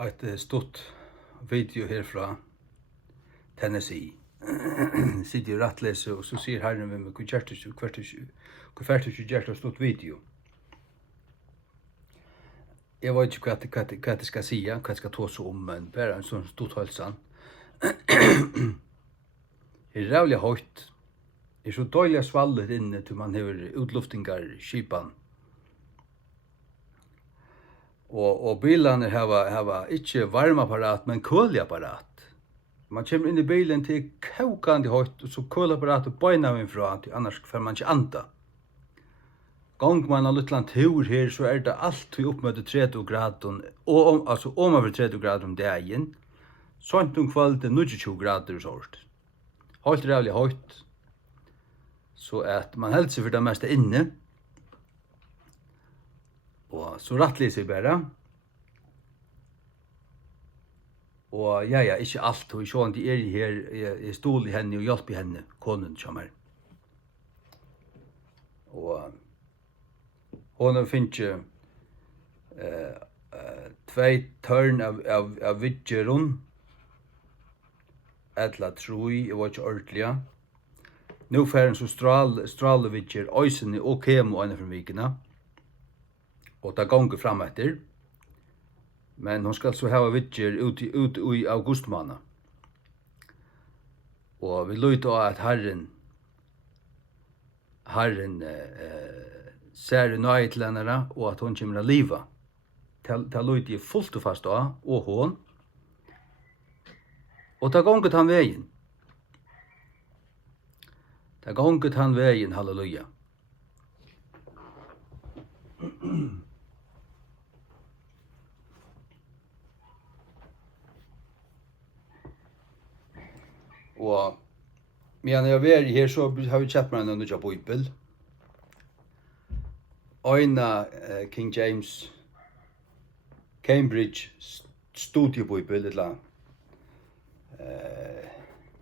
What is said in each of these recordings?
et stort video her fra Tennessee. Sitter i rattlese, og så sier herren ved meg, hvor fært du ikke gjør det stort video? Jeg vet ikke hva det skal si, hva det skal ta seg om, men bare en sånn stort halsan. Det er rævlig høyt. Det er så dårlig svallet inne til man har utluftingar skipan. Og bilene har ikke varmeapparat, men kølapparat. Man kommer inn i bilen til kokande høyt, og så kølapparatet bøyner vi fra, annars får man ikke anda. Gang man har litt tur her, så det alltid opp med 30 grader, altså over 30 grader om dagen. Sånt kvalitet 29 grader og sånt. Helt rævlig høyt. Så at man helst seg for det meste inne. Og så rattler seg bare. Og ikke alt, og sånn de her, jeg stod i henne og hjelp i henne, konen kommer. Og hun har finnet tvei tørn av vidgeron, etla troi, jeg var ikke ordentlig. Nå får en så stralevidger, øysene og kemo ene fra vikene, og det ganger fram etter. Men hon skal så ha vidger ut i augustmåned. Og vi løyte av at Herren ser nøye til henne, og at hon kommer til livet. Det løyte jeg fullt og fast av, og hon. Og det gonget han veien. Det gonget han veien, halleluja. Og medan jeg var her, så har vi kjøpt meg en nødja bibel. Øyna King James Cambridge studiebibel, eller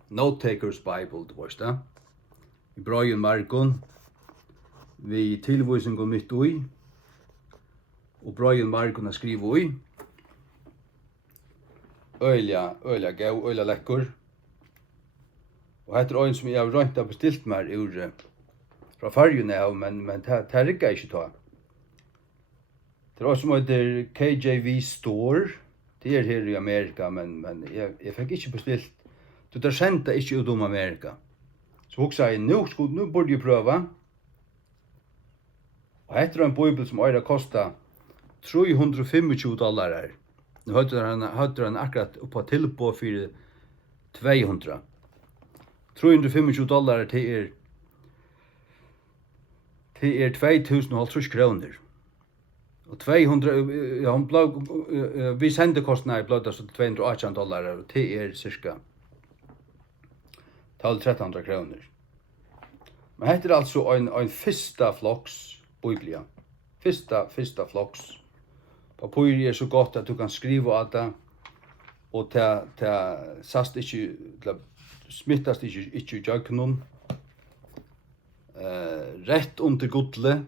Note-takers Bible, det var det. I Brian Markon, vi tilvisning om mitt ui, og Brian Markon har skrivet ui. Øyla gau, øyla lekkur. Og hetta er ein som jeg har rønt av bestilt meg fra fargen av, men det rigger ikke ta. Det er også som heter KJV Store, det er her i Amerika, men jeg fikk ikke bestilt. Det sendte ikke ut om Amerika. Så hun sa, nå burde jeg prøve. Og hetta er en bibel som kostet $325. Nå hadde han akkurat oppå tilbå for 200. $325 til 2050 kroner. Og 200, vi sendekostnader ble det så $218, og til cirka 1200-1300 kroner. Men dette er altså en fyrsta floks biblia. Fyrsta floks. Papir er så godt at du kan skrive av det, og det sast ikke, smittast ikke i jøknen. Rett under godle.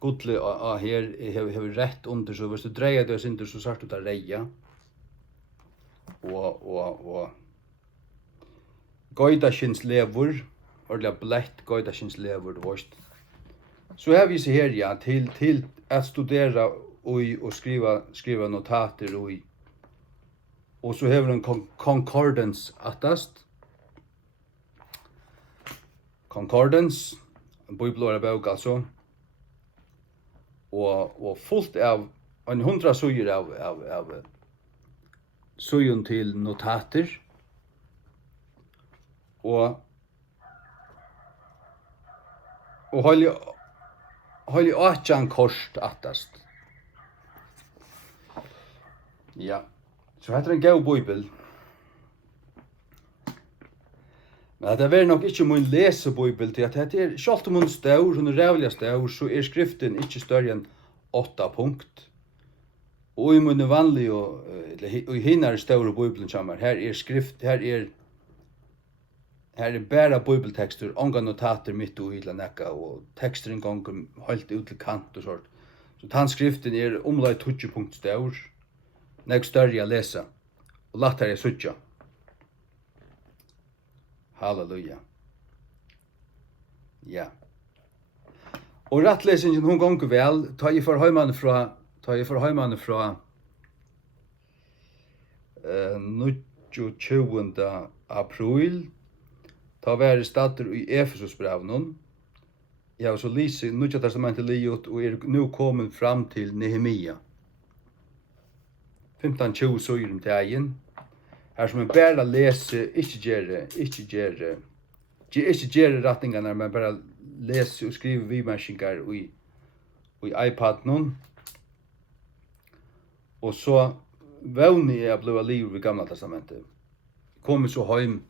Godle her har rett under, så hvis du dreier det sin, så sagt du det reia. Og Goidashins lever, ordentlig blett Goidashins lever, det varst. Så har vi seg her, ja, til at studera og skriva notater og så har vi en concordance attast. Concordance, en bibelårebok altså. Og fullt av 100 suger av sugen til notater. Og holde 18 kort attast. Ja, så heter det en god bibel. Men det er nok ikke min lesebibel til at det er, selv om hun staur, hun rævlig staur, så er skriften ikke større enn 8 punkt. Og i min vanlige, og i hinner staure bibelen sammen, her er skrift, her er bare bibeltekster, ånga notater mitt og ila nekka, og tekster en gang helt ut til kant og sånt. Så tannskriften er omlai 20 punkt staur. nek større å lese, og lettere å søtja. Halleluja. Ja. Og rattlesingen hun gonger vel, ta jeg for høymane fra 29. april, ta være stater i Efesusbrevnen. Jeg har så lyset Nya testamentet livet, og nå kommet fram til Nehemia. 15-20 søyer om dagen. Her som bare lese, ikke gjøre retningene, men bare lese og skrive vidmerkinger i iPaden. Og så vågner jeg ble livet i Gamla testamentet. Kommer så hjem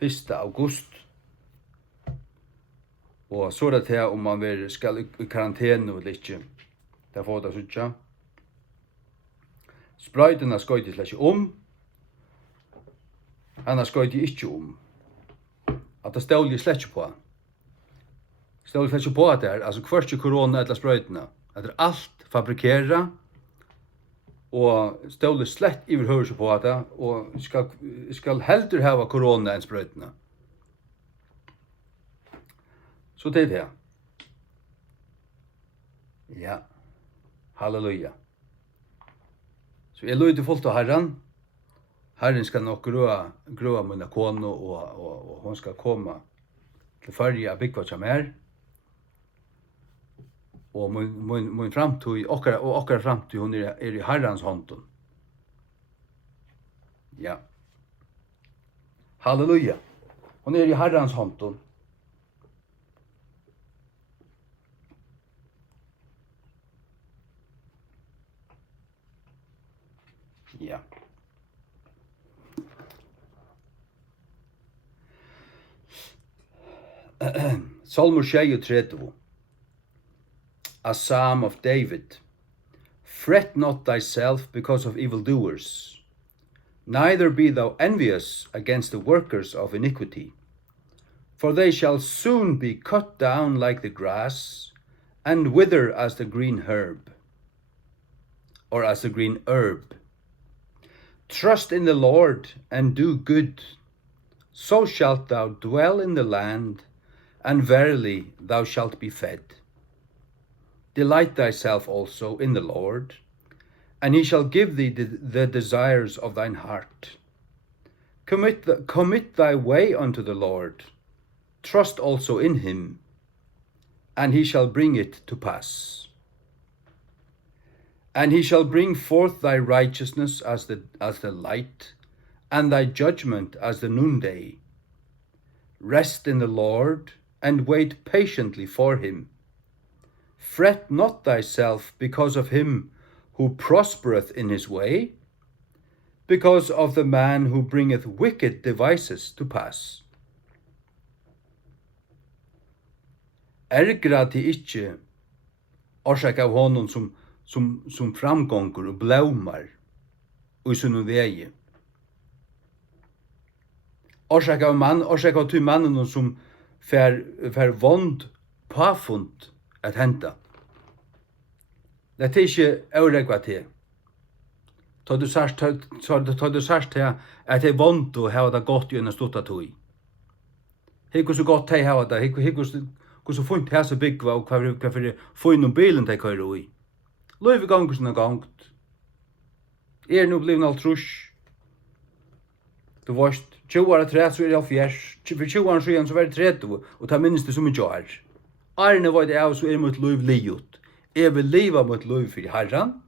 1. august. Og så det til om man skal i karantene eller ikke. Det får det sånn. Sprøytene skal jeg ikke om. Han skal jeg ikke om. At det stål jeg slett på. Stål slett på at det er. Altså først korona eller sprøytene. At det er alt fabrikeret. Og stål slett overhører seg på at det. Og skal heller ha korona enn sprøytene. Så det er det. Ja. Halleluja. Så jeg lyder fullt av Herren. Herren skal nok grøa mine kone, og hun skal komme til førje av byggva som er. Og min framtid, okkar framtid, hun er i Herrens hånden. Ja. Halleluja. Hun er i Herrens hånden. Ja. Psálmur 36. A psalm of David. Fret not thyself because of evildoers, neither be thou envious against the workers of iniquity, for they shall soon be cut down like the grass, and wither as the green herb, or as the green herb. Trust in the Lord and do good, so shalt thou dwell in the land, and verily thou shalt be fed. Delight thyself also in the Lord, and he shall give thee the desires of thine heart. Commit thy way unto the Lord, trust also in him, and he shall bring it to pass. And he shall bring forth thy righteousness as the light, and thy judgment as the noonday. Rest in the Lord, and wait patiently for him. Fret not thyself because of him who prospereth in his way, because of the man who bringeth wicked devices to pass. Ergra til ikkje, orsak av honom som framgångur og blomar og i sunn vegi. Orsak av ty mannen som fer vond påfund at henta. Det er ikke øregva til. Ta du sørst til at det er vondt å ha det godt gjennom stutta tog. Hikk så godt de har det, hikk så funnet her så byggva, og hva for få inn bilen de kører i. Løyve ganger som er gangt. Nå blivet alt trus. Du varst 20 år 30, så er det fjers. For 20 år siden så var det 30, og ta minnes det som ikke er. Arne var det av, så er mitt liv livet. Jeg vil leva mitt liv for Herren,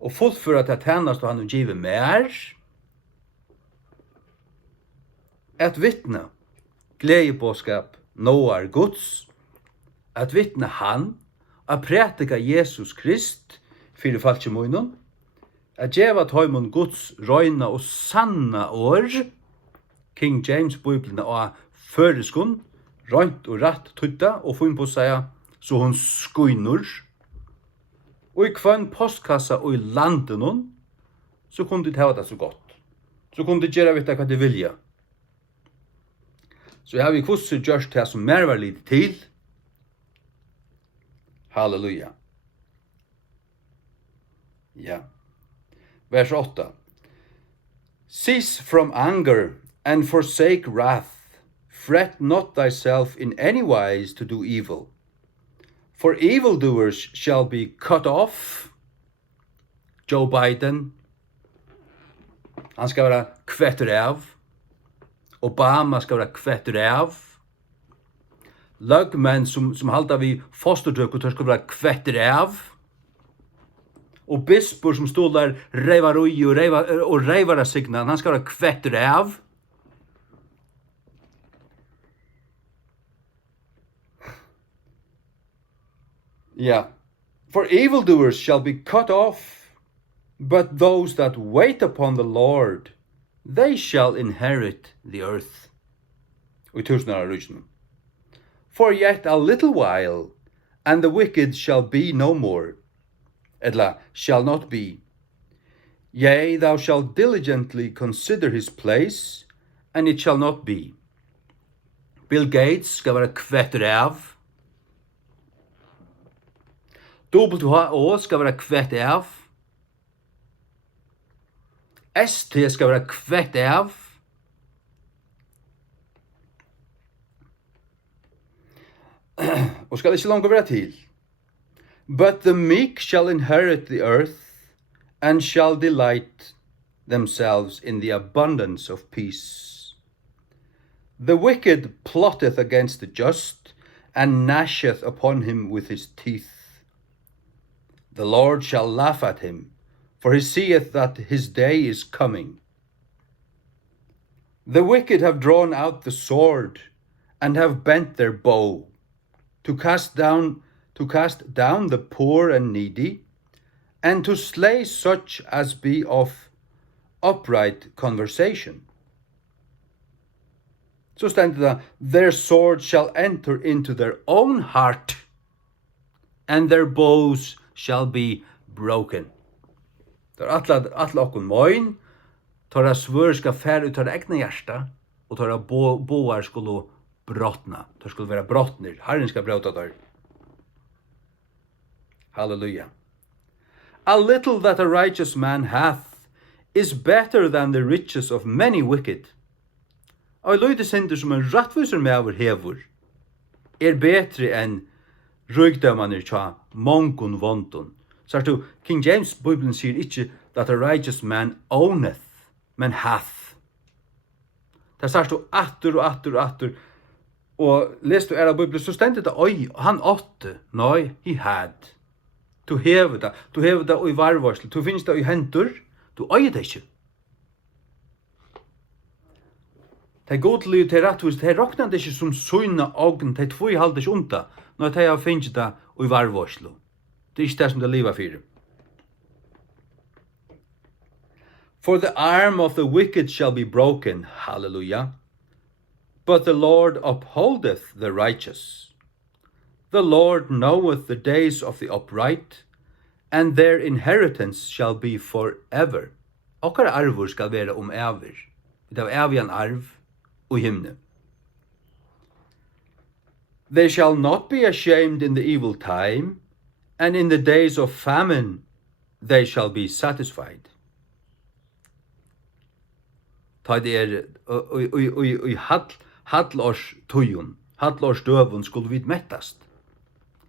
og fullføre til tjenest og han vil give mer, at vittne gledebåskap nåar Guds, at vittne han, at prætika Jesus Krist, fyrir falske munnen, at djeva tøymon Guds røyna og sanna år, King James Bibelen og føreskund, røynt og rett tutta, og funn på seg så hon skuinur, og i kvann postkassa og i landen hon, så kunne de ta det så godt. Så kunne de gjøre vite hva de vilja. Så jeg har vi kvosset gjørst det som mer var litt til. Halleluja. Ja. Vers 8. Cease from anger and forsake wrath. Fret not thyself in any wise to do evil. For evildoers shall be cut off. Joe Biden, han ska vara kvettur av. Obama ska vara kvettur av. Lögmenn som halda vi fostertøk og ska vara kvettur av. Og bispor som stolar reivarui og reivarasignan, han ska vara kvettur av. Yeah. For evildoers shall be cut off, but those that wait upon the Lord, they shall inherit the earth. Og tusenar rúsnum. For yet a little while, and the wicked shall be no more. Ella shall not be. Yea, thou shalt diligently consider his place, and it shall not be. Bill Gates skal vara kvettur av. WHO skal vara kvett av. ST skal vara kvett av. Og skal ikke langt være til. But the meek shall inherit the earth, and shall delight themselves in the abundance of peace. The wicked plotteth against the just, and gnasheth upon him with his teeth. The Lord shall laugh at him, for he seeth that his day is coming. The wicked have drawn out the sword, and have bent their bow, to cast down the poor and needy, and to slay such as be of upright conversation. Så stendur það, their sword shall enter into their own heart, and their bows shall be broken. Det alla okkur moin, tora svör ska færa ut tora egna hjärsta, og tora boar skulle brotna. Tora skulle vera brotnir. Herren ska brota tor. Halleluja. A little that a righteous man hath is better than the riches of many wicked. Og løyde sindur som en rattvisur meður hevur, betri enn rugdømanir tja mongun vondun. Så King James Bibelen sier ikke that a righteous man owneth, men hath. Det sagt du atur og atur og atur. Og lest du era Bibelen, så stendur det oi, han åtte. Nei, he had. Du hever det i varvarsel. Du finnes det i hendur. Du eier det ikke. Det er godelig til rettvis. Det er råknet ikke som søgna ogn. Det er tvoi halde ikke unta. Når det er finnes det i varvarsel. Det er ikke det som det livet fyrir. For the arm of the wicked shall be broken. Hallelujah. But the Lord upholdeth the righteous. The Lord knoweth the days of the upright, and their inheritance shall be forever. Okkara arvur skal vera evir. Det er evian arv og himne. They shall not be ashamed in the evil time, and in the days of famine they shall be satisfied. Ta det i hallårs tujun, hallårs døvun skulle vi mettast.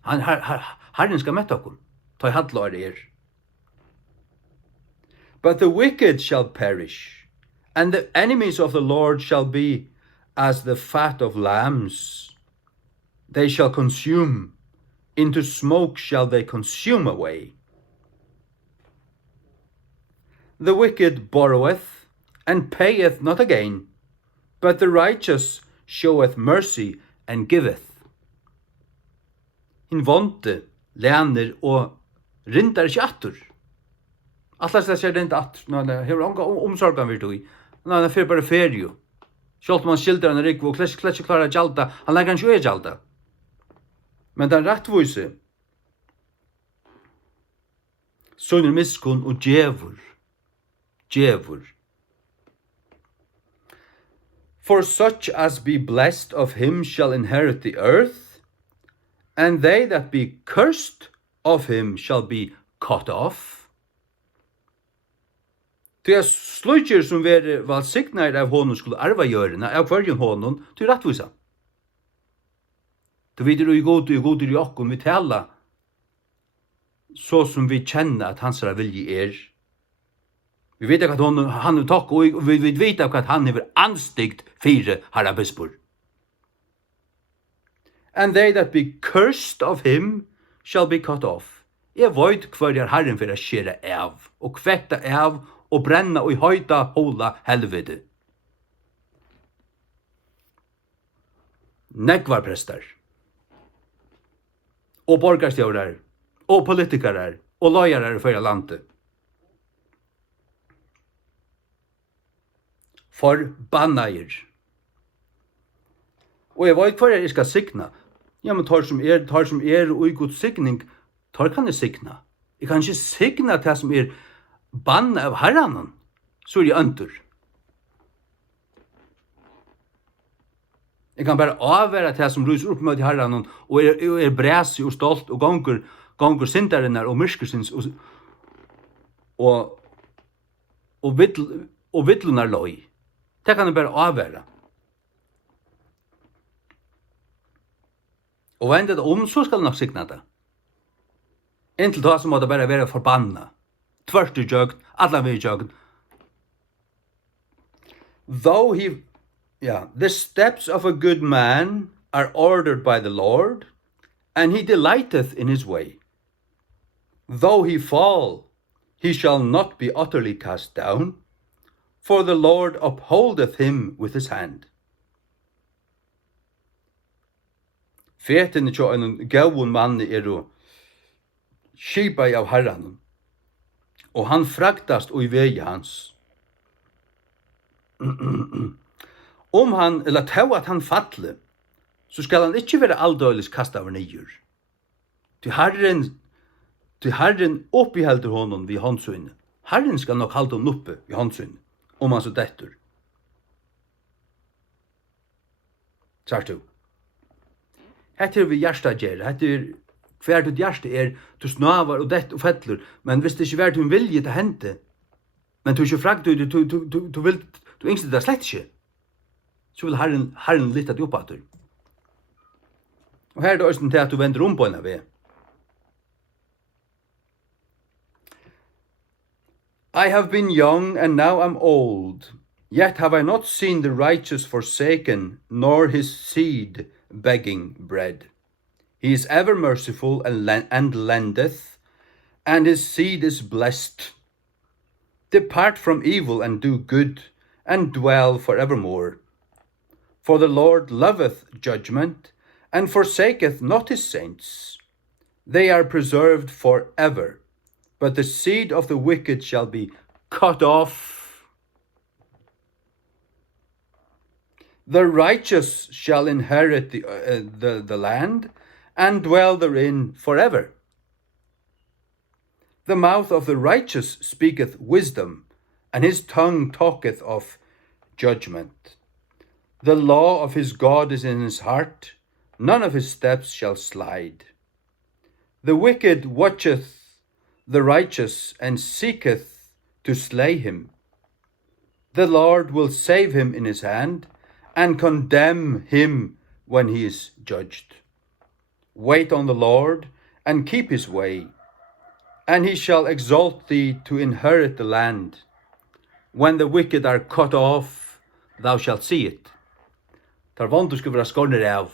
Herren skal metta okkum, ta i hallår But the wicked shall perish, and the enemies of the Lord shall be as the fat of lambs. They shall consume, into smoke shall they consume away. The wicked borroweth, and payeth not again, but the righteous showeth mercy and giveth. Hin vondu leanir og rindar ikke attur. Allar seg sér rinda attur. Nei, hefur anga omsorgan við tui. Nei, það fyrir bara ferju. Sjálft man skildar hann rikvu og klessi klara að gjalda, hann leggar hann sjö gjalda. Men den rattvísi, sonur miskun og djevur. For such as be blessed of him shall inherit the earth, and they that be cursed of him shall be cut off. Ty er slutjer som vere valsignar av honom skulle arva gjørena av hverjen honom til rattvisa. Du vet du i god i okkom vi tala så som vi kjenner at hans vilje er. Vi vet at han er takk, og vi vet at han er anstigt fire herra bispor. And they that be cursed of him shall be cut off. Jeg vet hver herren for å skjere av, og kvetta av, og brenna og høyta hola helvete. Negvar prester, og borgarstjórar, og politikarar, og lojarar for landet. Forbannair. Og jeg vet hva jeg skal signa. Ja, men tar som er og i Guds signing, tar kan jeg signa. Jeg kan ikke signa det som er banna av herranen, så er jeg under. Jeg kan bare avvære det som ryser opp med herranen, og er bræsig og stolt, og ganger sindarinnar og myrskersins, og vittlunar løy. Det kan jeg bare avvære. Og vende det så skal jeg nok signa det. Inntil da så må det bare være forbanna. Tvert i jøgn, alla vi i jøgn. Though the steps of a good man are ordered by the Lord, and he delighteth in his way. Though he fall, he shall not be utterly cast down, for the Lord upholdeth him with his hand. Fetene til en gauun mann skipa av herran, og han fraktast og i vegi hans. Han, eller tau at han falle, så skal han ikke være aldøylis kasta over nyer. Til Herren oppihelder honom vid håndsøyne. Herren skal nok halde honom oppe vid håndsøyne, han så dettur. Sart du? Hette vi hjärsta gjer, hette hver ditt hjärsta du snavar og dett og fettler, men hvis det ikke er din vilje til hente, men du ikke fragt, du yngste det slett ikke, så vil Herren lytta deg opp at du. Og her er det også til at du vender på en av det. I have been young and now am old, yet have I not seen the righteous forsaken, nor his seed begging bread. He is ever merciful and lendeth, and his seed is blessed. Depart from evil and do good, and dwell forevermore. For the Lord loveth judgment, and forsaketh not his saints. They are preserved forever, but the seed of the wicked shall be cut off. The righteous shall inherit the land, and dwell therein forever. The mouth of the righteous speaketh wisdom, and his tongue talketh of judgment. The law of his God is in his heart, none of his steps shall slide. The wicked watcheth the righteous, and seeketh to slay him. The Lord will save him in his hand, and condemn him when he is judged. Wait on the Lord, and keep his way, and he shall exalt thee to inherit the land. When the wicked are cut off, thou shalt see it. Tar vondu skulle vera skornir av.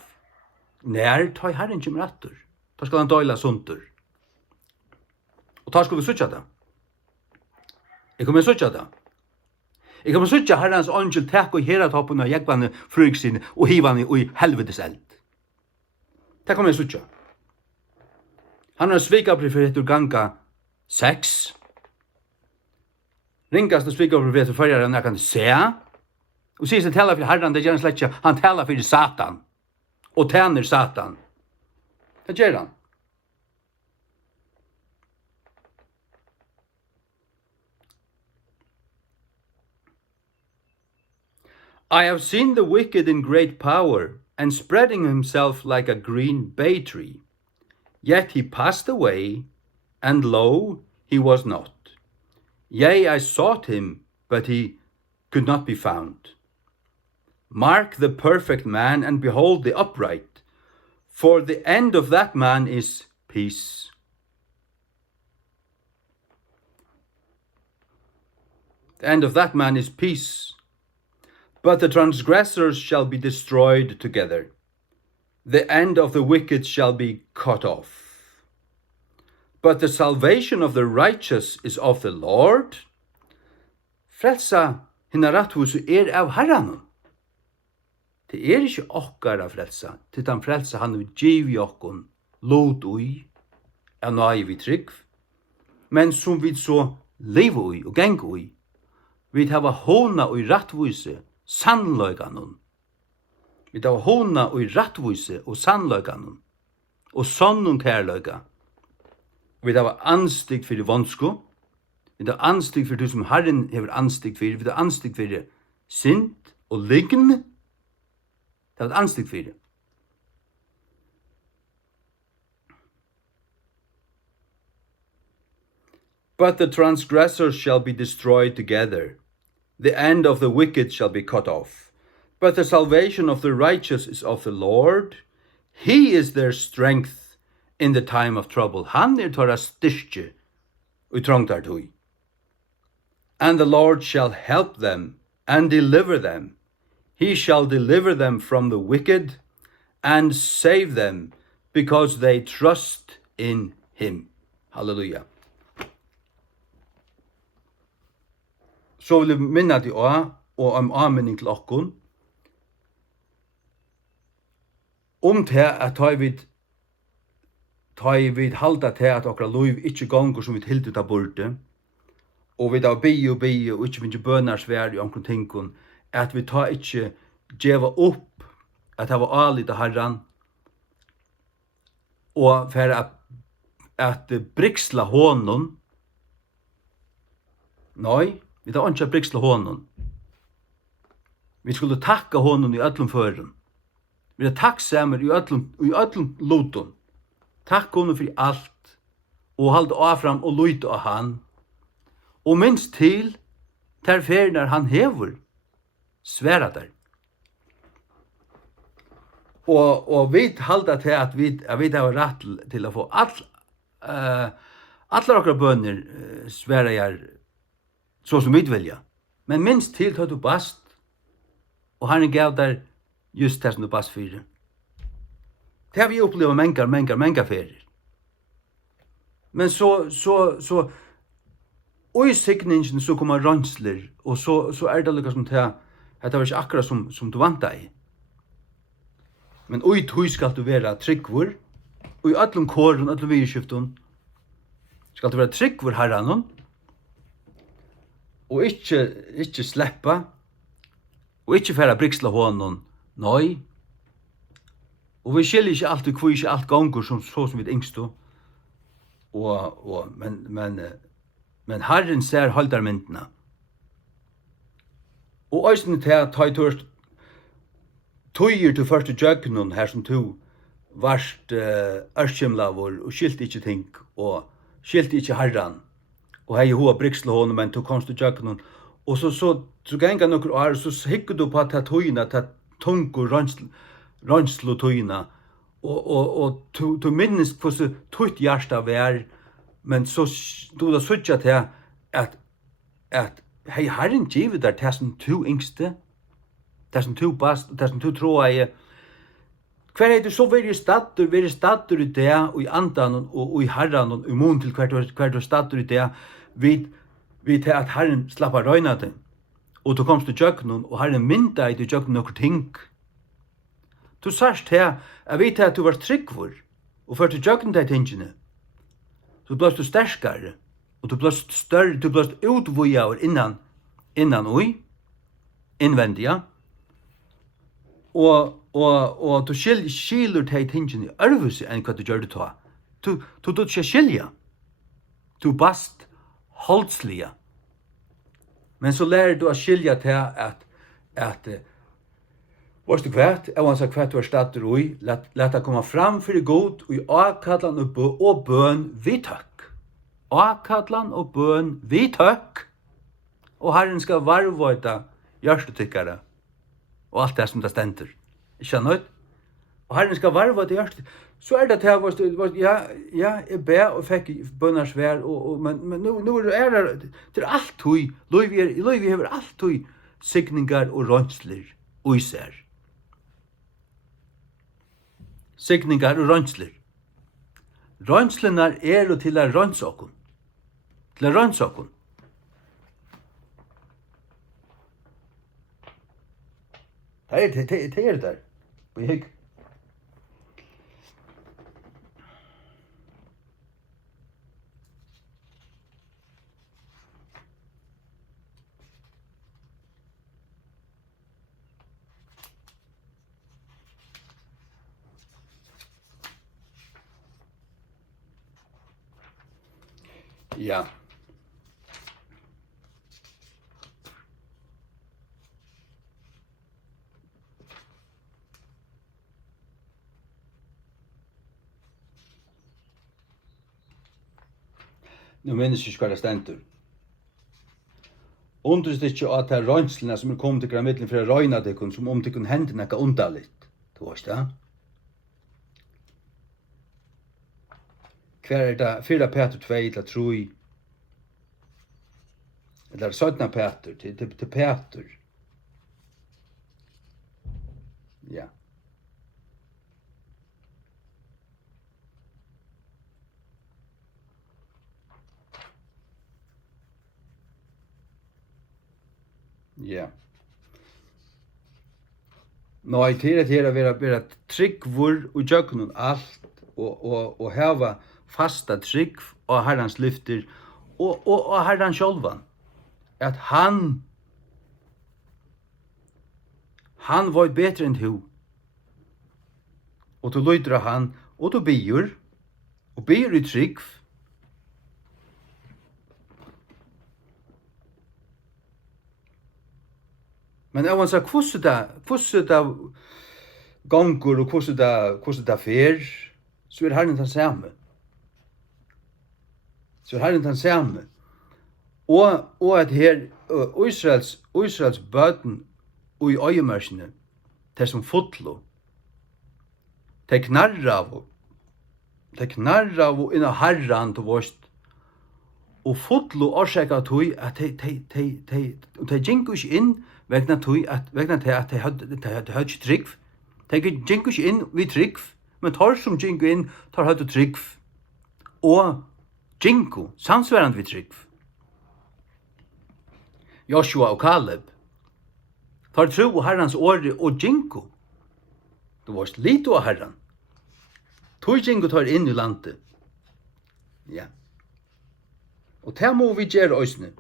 Nær tar Herren kjem rattur. Ta skal han døyla sundur. Og ta skal vi sutja det. Jeg kommer sutja det. Jeg kommer sutja Herrens angel tek og heratoppen av jegvane frugsin og hivane i helvetes eld. Det kommer jeg sutja. Han har svikaprofet ur ganga 6. Ringast svikaprofet ur fyrir enn jeg kan se. Og sier seg tala for Herren, det gjør han slett ikke. Han tala for Satan. Og tæner Satan. Det gjør han. I have seen the wicked in great power, and spreading himself like a green bay tree. Yet he passed away, and lo, he was not. Yea, I sought him, but he could not be found. Mark the perfect man and behold the upright, for the end of that man is peace. The end of that man is peace. But the transgressors shall be destroyed together. The end of the wicked shall be cut off. But the salvation of the righteous is of the Lord. Frelsa hinna ratthusu av Herranum. Det ikke okkara frelsa, til han frelsa han vil givi okkon lot ui, nøye vi trygg, men som vi så liv ui og geng ui. Vi hava håna ui rattvise sannløyganon. Vi hava håna ui rattvise og sannløyganon, og sannum kærløyga. Vi hava anstig fyrir vonsku, vi hava anstig fyrir du som Herren hever anstig fyrir, vi hava anstig fyrir synd og lign. Det var anstig fyrir. But the transgressors shall be destroyed together. The end of the wicked shall be cut off. But the salvation of the righteous is of the Lord. He is their strength in the time of trouble. Han torra styrke ui trongtartui. And the Lord shall help them and deliver them. He shall deliver them from the wicked and save them because they trust in him. Halleluja. Så vil jeg minne til å, og om anmenning til okkon, til at ta vid halda til at okra liv ikke gonger som vi hildu ta burde, og vi da bi og ikke finnes bønner svær i omkring tingkon, at vi ta ikke djeva opp at det var alit av Herren, og for at briksla hånden. Nei, vi tar ikke briksla hånden. Vi skulle takka hånden i öllum føren. Vi er takksamer i öllum loton. Takk hånden for alt, og halde av fram og lyte av han. Og minst til, ter ferner han hever, sværa der. Og vi halda til at vi har rett til å få alle okra bønner sværa jeg så som vi vilja. Men minst til tar du bast, og han gav der just det som du bast fyrir. Det har vi opplevd mengar ferier. Men så og i signingen så kommer rønsler, og så er det lukka som til at det var ikke akkurat som du vant deg. Men ui tui skal du være tryggvur, og i öllum kåren, öllum virskiftun, skal du være tryggvur Herranon, og ikke sleppa, og ikke færa briksla hånden, nei. Og vi skiljer ikke alltid hvor ikke alt gonger som vi yngstu, men Herren ser haldarmyndina. Og æsne til at ta i tørst tøyer til første jøgnen her som to varst ørskjemlavur og skilt ikke ting og skilt ikke Herren og hei hoa briksla hånden, men to komst til jøgnen og så genga nokkur år så hikker du på at tøyina til tung og rønslo tøyina og to minnes hvordan tøyt hjersta vær, men så du da sutja til at hei Herren givet der til som to yngste, til som to bast, til som to troeie. Hver er du så veri stadur i det, og i andan, og i Herren, og i mån til hver du stadur i det, vi til at Herren slappa røyna det, og du komst til jøgnen, og Herren mynda i til jøgnen nokkur ting. Du sørst til at vi til at du var tryggvur, og for til jøgnen til tingene, så blåst du sterskare, og du blåst større, du blåst utvujaur innan ui, innvendiga, og du skilur til tingene i ørvuse enn hva du gjør det ta. Du ikke skilja. Du bast holdslia. Men så lærer du å skilja til at varst du kvært, jeg kvært du er stater ui, let det komme fram for god, og i avkallan og bøn vi tøkk. Avkallan og bøn vi tøkk. og Herren skal varvøyta hjørstetykkere, og alt det som det stender. Ikke nødt? Og Herren skal varvøyta hjørstetykkere. Så det til, jeg ber og fikk bønners vær, men nå er det til alt høy, løyvi hever alt høy, signingar og rønsler, og især. Signingar og rønsler. Rønslenar er jo til å rønse okkur. Til å rønse okkur. Det er der. Og jeg ja. Nå minnes jeg ikke hva det stender. Undres det ikke at det er rønslene som er kommet til grann for å røyne det, som om det kunne hende noe underligt. Du vet det? Hver er det 4 Peter 2 til 3, eller 17 Peter til Peter. Ja. Ja. Nei, til å være tryggvur og gjøkken alt, og hava fasta trygg og Herrans lyfter og Herran sjálvan. At han var bedre enn du. Og du lyder av han, og du byr i trygg. Men jeg vil si, hvordan det gonger og hvordan det fer, så er Herren den samme. Så er Herren den samme. Og at her Israels bøten og i øyemørsene, det som fotlo, det knarrav inna Herren til vårt, og fotlo orsaka tog at de gikk ikke inn vegna til at de hadde ikke trygg. De gikk ikke inn vi trygg, men tar som gikk inn, tar hadde trygg. Og gikk samsværende vi trygg. Joshua og Kaleb tar tro Herrens åre og gikk. Det var lite av Herren. Tog gikk tar inn i landet. Ja. Og det må vi gjøre øsne.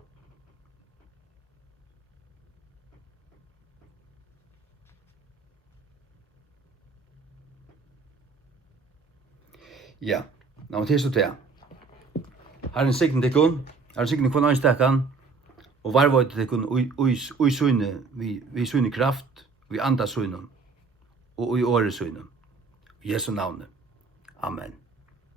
Ja, nå er det så til. Herren signen til kun, Herren signen kvann anstakkan, og varvøyde til kun ui søyne, vi søyne kraft, vi andas søyne, og ui åre søyne. I Jesu navne. Amen.